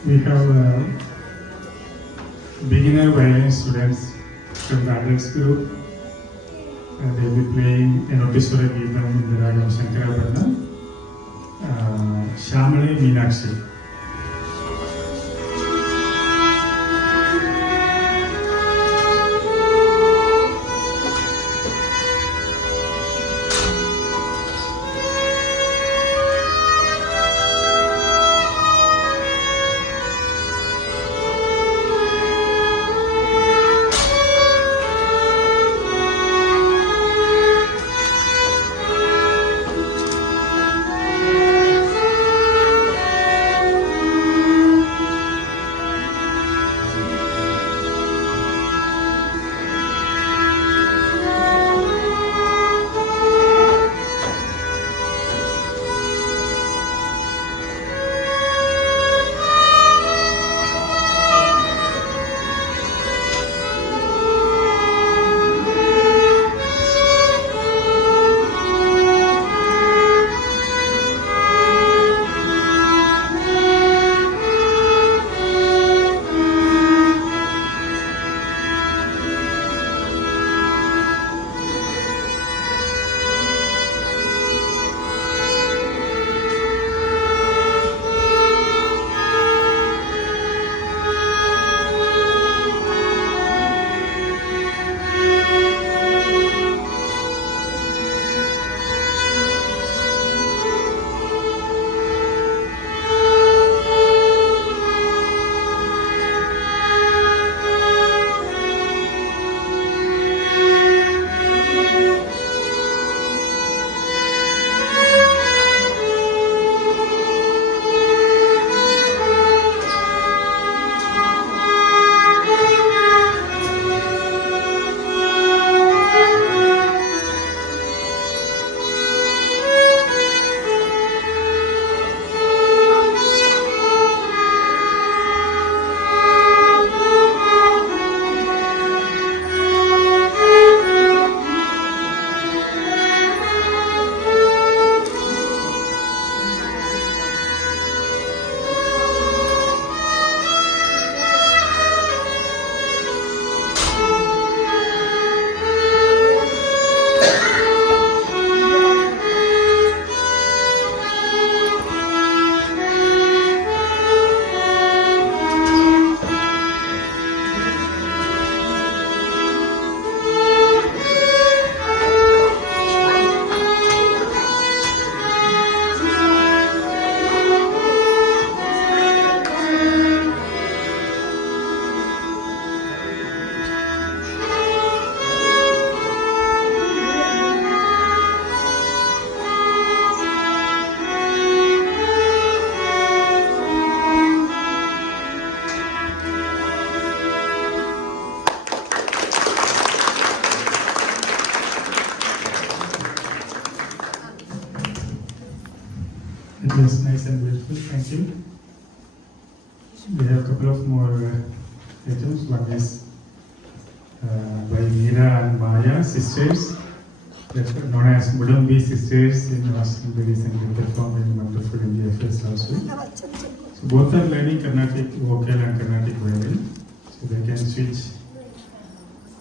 We have beginner violin students from the adults group, and they will be playing Enotishwara Geetam in the Ragam Shankarabharana, Shamale Meenakshi. Yes, nice and beautiful. Thank you. We have a couple of more items. One is by Meera and Maya, sisters, known as Mudambi sisters in Washington. They recently performed in wonderful India Fest also. So both are learning Carnatic vocal and Carnatic violin, so they can switch.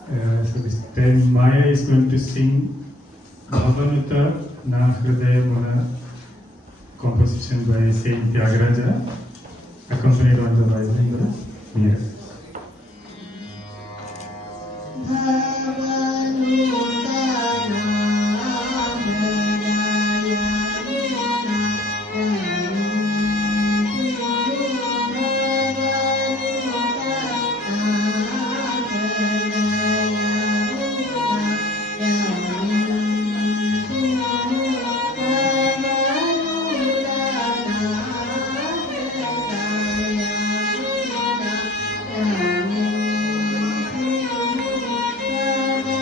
So this time Maya is going to sing Bhavanuta Na Hridayamuna, composition by Saint Tyagaraja, accompanied on the violin by Meera. Thank you.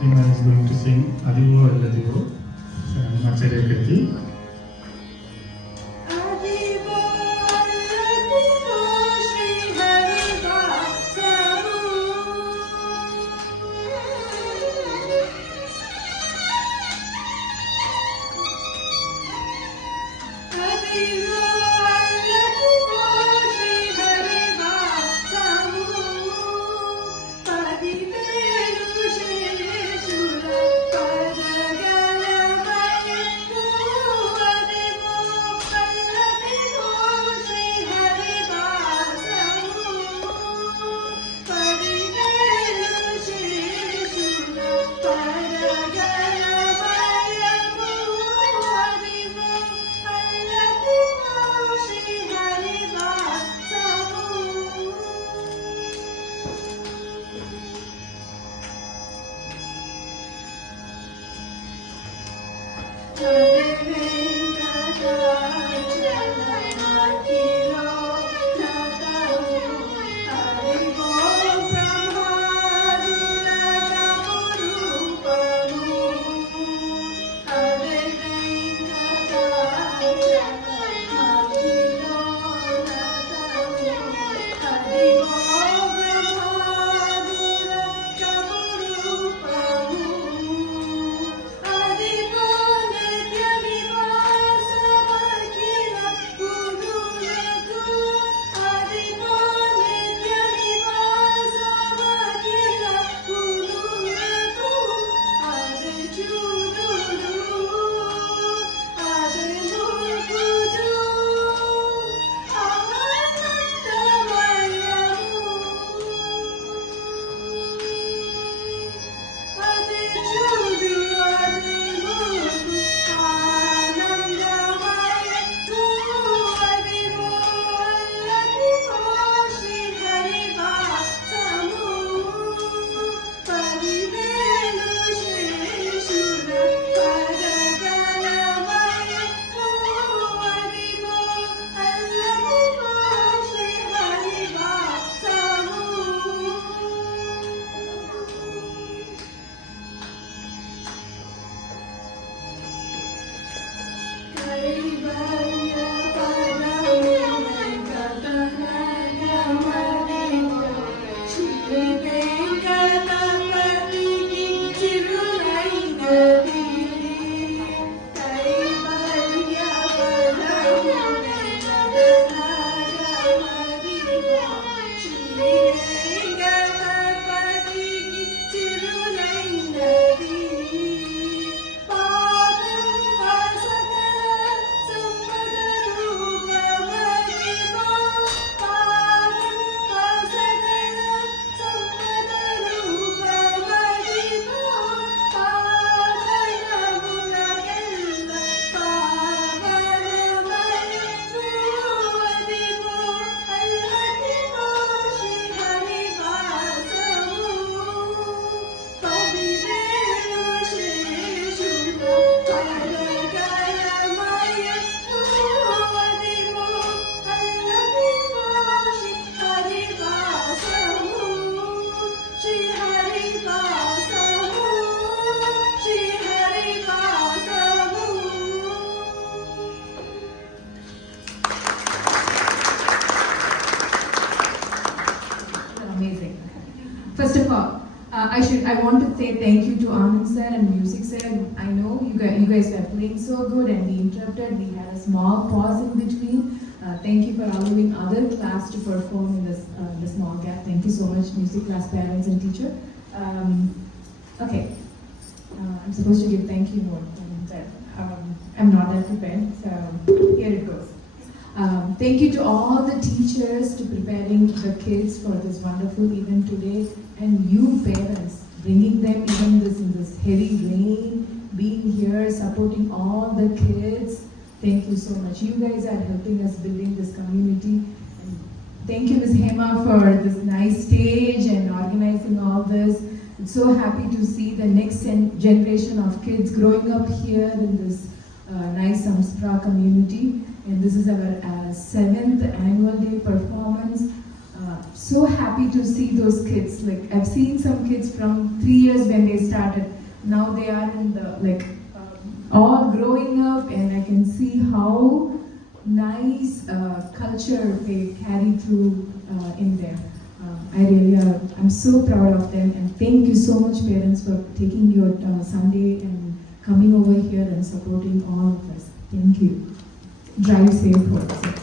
Rima is going to sing Adivo Alladivo, Acharya Kriti. I want to say thank you to Anand sir and music sir. I know you guys were playing so good and we interrupted. We had a small pause in between. Thank you for allowing other class to perform in this small gap. Thank you so much, music class parents and teacher. Okay, I'm supposed to give thank you note, and I'm not that prepared, so here it goes. Thank you to all the teachers to preparing the kids for this wonderful event today, and you parents bringing them even in this heavy rain, being here, supporting all the kids. Thank you so much. You guys are helping us building this community. And thank you, Ms. Hema, for this nice stage and organizing all this. I'm so happy to see the next generation of kids growing up here in this nice Samspra community. And this is our 7th annual day performance. so happy to see those kids. Like I've seen some kids from 3 years when they started. Now they are in the all growing up, and I can see how nice culture they carry through in there. I'm so proud of them, and thank you so much, parents, for taking your Sunday and coming over here and supporting all of us. Thank you. Drive safe home.